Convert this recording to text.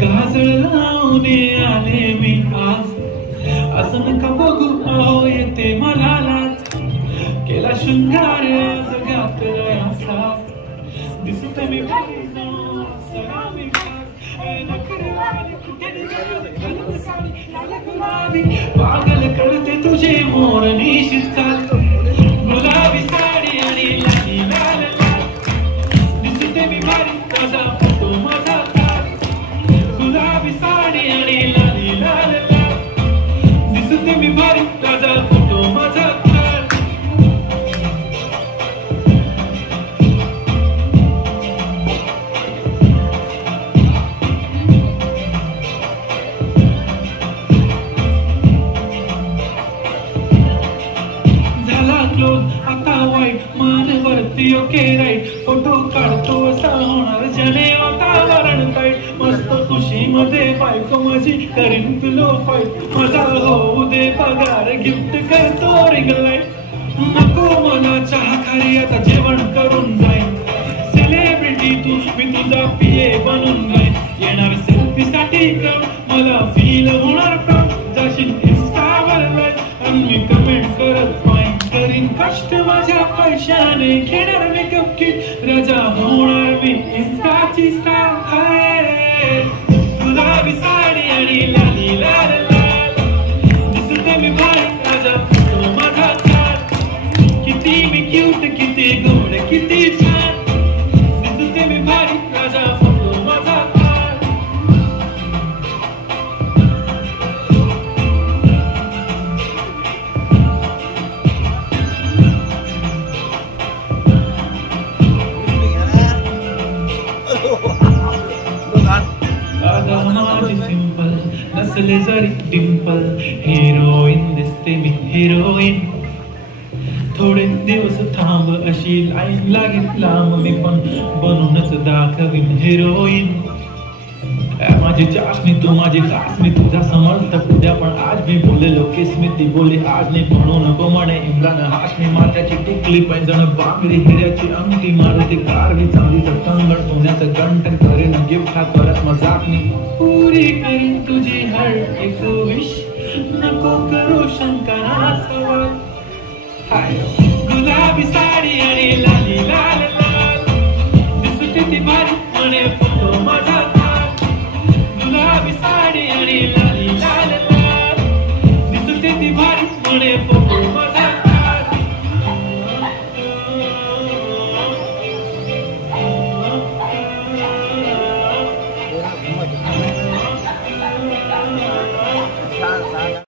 काजळ लावणे आले मी आज, असं नका बघू अहो येते मला लाज. केला शृंगार जगात असा, दिसत मी पागल करते तुझे मोरणी शिस्तात, गुलाबी साडी आणि लाली लाल लाल. दिसते मी भारी ताजा फोटो माझा ताज, गुलाबी साडी आणि लाली लाल लाल. दिसते मी भारी ताजा फोटो माझा ताज. आता वाईट मानवरती ओके राईट, फोटो काढतो असा होणार जने वातावरण टाईट. मस्त खुशी मध्ये बायको माझी करीन तुलो फाईट, माझा होऊ दे पगार गिफ्ट करतो रिंग लाईट. नको मला चहा खाली आता जेवण करून जाईन, सेलिब्रिटी तू मी तुझा पिये बनून जाईन. येणार सेल्फी साठी क्रम मला फील होणार काम, जाशील इंस्टावर लाईक आणि मी कमेंट करत फाईन करीन कष्ट माझ्या पैशाने. घेणार मेकअप किट राजा होणार मी इंस्टाची स्टार. गुलाबी साडी आणि लाली लाल लाल, दिसते मी भारी राजा फोटो माझा ताज. किती मी क्यूट किती गोड किती छान, दिसते मी भारी राजा फोटो माझा ताज. सिंपल नसले जरी डिंपल, हिरोईन दिसते मी हिरोईन. थोडे दिवस थांब अशी लाईन लागेल लांब, मी पण बनूनच दाखवीन हिरोईन. माझी चाशनी तू माझी खास, मी तुझा समर्थक उद्या पण आज मी बोललेलो किसमी ती बोली आज नाही म्हणू नको म्हणे इम्रान हाशमी. माथ्याची टिकली पैंजण बांगडी हिऱ्याची अंगठी, मारुती कारवी चांदीचं कंगण सोन्याचं गंठन करेन गिफ्ट हा परत मजाक मी. पुरी करीन तुझी हर एक विश, नको करू शंकरा सवाल. गुलाबी साडी आणि